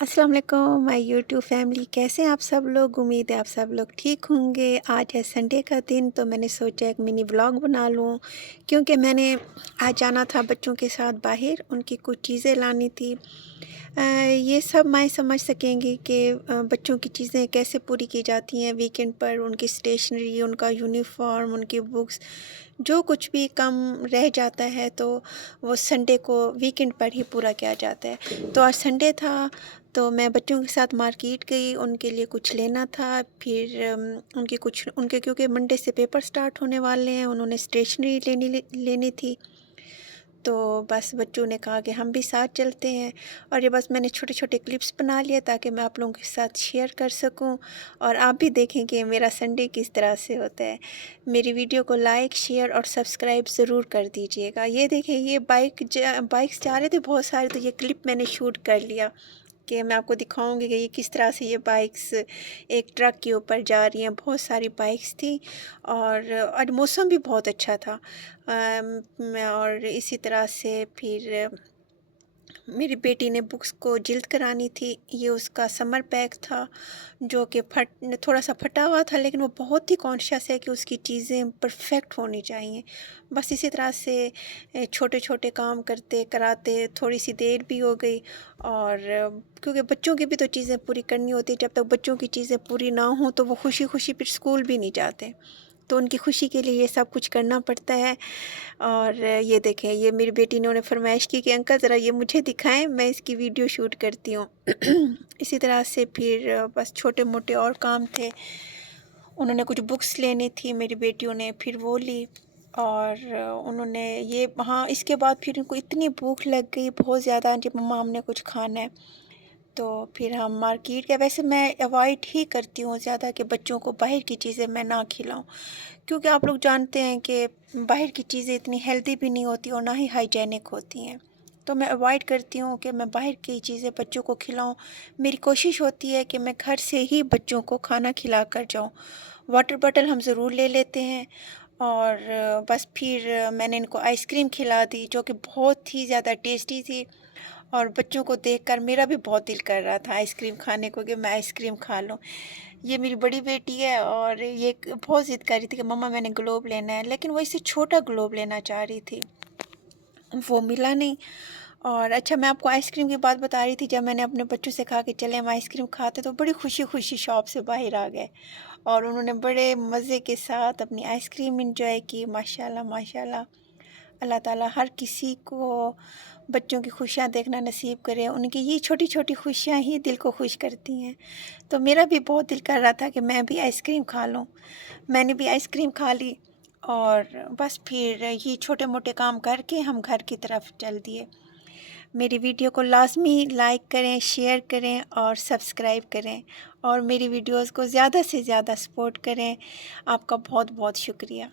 अस्सलाम वालेकुम my YouTube family, कैसे हैं आप सब लोग। उम्मीद है आप सब लोग ठीक होंगे। आज है संडे का दिन, तो मैंने सोचा एक मिनी व्लॉग बना लूं, क्योंकि मैंने आज जाना था बच्चों के साथ बाहर, उनकी कुछ चीज़ें लानी थी। ये सब मैं समझ सकेंगी कि बच्चों की चीज़ें कैसे पूरी की जाती हैं वीकेंड पर। उनकी स्टेशनरी, उनका यूनिफॉर्म, उनकी बुक्स, जो कुछ भी कम रह जाता है तो वो संडे को वीकेंड पर ही पूरा किया जाता है। तो आज संडे था, तो मैं बच्चों के साथ मार्केट गई, उनके लिए कुछ लेना था। फिर उनके क्योंकि मंडे से पेपर स्टार्ट होने वाले हैं, उन्होंने स्टेशनरी लेनी थी। तो बस बच्चों ने कहा कि हम भी साथ चलते हैं, और ये बस मैंने छोटे छोटे क्लिप्स बना लिए ताकि मैं आप लोगों के साथ शेयर कर सकूं, और आप भी देखें कि मेरा संडे किस तरह से होता है। मेरी वीडियो को लाइक, शेयर और सब्सक्राइब ज़रूर कर दीजिएगा। ये देखें, ये बाइक्स जा रहे थे बहुत सारे, तो ये क्लिप मैंने शूट कर लिया कि मैं आपको दिखाऊंगी कि ये किस तरह से ये बाइक्स एक ट्रक के ऊपर जा रही हैं। बहुत सारी बाइक्स थी, और आज मौसम भी बहुत अच्छा था। और इसी तरह से फिर मेरी बेटी ने बुक्स को जिल्द करानी थी। ये उसका समर बैग था, जो कि थोड़ा सा फटा हुआ था, लेकिन वो बहुत ही कॉन्शियस है कि उसकी चीज़ें परफेक्ट होनी चाहिए। बस इसी तरह से छोटे छोटे काम करते कराते थोड़ी सी देर भी हो गई। और क्योंकि बच्चों की भी तो चीज़ें पूरी करनी होती है, जब तक बच्चों की चीज़ें पूरी ना हों तो वो खुशी खुशी फिर स्कूल भी नहीं जाते। तो उनकी खुशी के लिए ये सब कुछ करना पड़ता है। और ये देखें, ये मेरी बेटी ने उन्हें फरमाइश की कि अंकल ज़रा ये मुझे दिखाएं, मैं इसकी वीडियो शूट करती हूँ। इसी तरह से फिर बस छोटे मोटे और काम थे। उन्होंने कुछ बुक्स लेनी थी मेरी बेटियों ने, फिर वो ली। और उन्होंने ये, हाँ, इसके बाद फिर इनको इतनी भूख लग गई बहुत ज़्यादा कि मम्मा हमने कुछ खाना है। तो फिर हम मार्केट गए। वैसे मैं अवॉइड ही करती हूँ ज़्यादा कि बच्चों को बाहर की चीज़ें मैं ना खिलाऊँ, क्योंकि आप लोग जानते हैं कि बाहर की चीज़ें इतनी हेल्दी भी नहीं होती और ना ही हाइजेनिक होती हैं। तो मैं अवॉइड करती हूँ कि मैं बाहर की चीज़ें बच्चों को खिलाऊँ। मेरी कोशिश होती है कि मैं घर से ही बच्चों को खाना खिला कर जाऊँ। वाटर बॉटल हम ज़रूर ले लेते हैं। और बस फिर मैंने इनको आइसक्रीम खिला दी, जो कि बहुत ही ज़्यादा टेस्टी थी। और बच्चों को देखकर मेरा भी बहुत दिल कर रहा था आइसक्रीम खाने को, कि मैं आइसक्रीम खा लूँ। ये मेरी बड़ी बेटी है, और ये बहुत ज़िद कर रही थी कि मम्मा मैंने ग्लोब लेना है, लेकिन वो इससे छोटा ग्लोब लेना चाह रही थी, वो मिला नहीं। और अच्छा, मैं आपको आइसक्रीम की बात बता रही थी। जब मैंने अपने बच्चों से कहा कि चले हम आइसक्रीम खाते, तो बड़ी खुशी खुशी शॉप से बाहर आ गए, और उन्होंने बड़े मज़े के साथ अपनी आइसक्रीम एंजॉय की। माशाल्लाह माशाल्लाह। अल्लाह ताला हर किसी को बच्चों की खुशियाँ देखना नसीब करे। उनकी ये छोटी छोटी खुशियाँ ही दिल को खुश करती हैं। तो मेरा भी बहुत दिल कर रहा था कि मैं भी आइसक्रीम खा लूँ। मैंने भी आइसक्रीम खा ली, और बस फिर ये छोटे मोटे काम करके हम घर की तरफ चल दिए। मेरी वीडियो को लाज़मी लाइक करें, शेयर करें और सब्सक्राइब करें, और मेरी वीडियोज़ को ज़्यादा से ज़्यादा सपोर्ट करें। आपका बहुत बहुत शुक्रिया।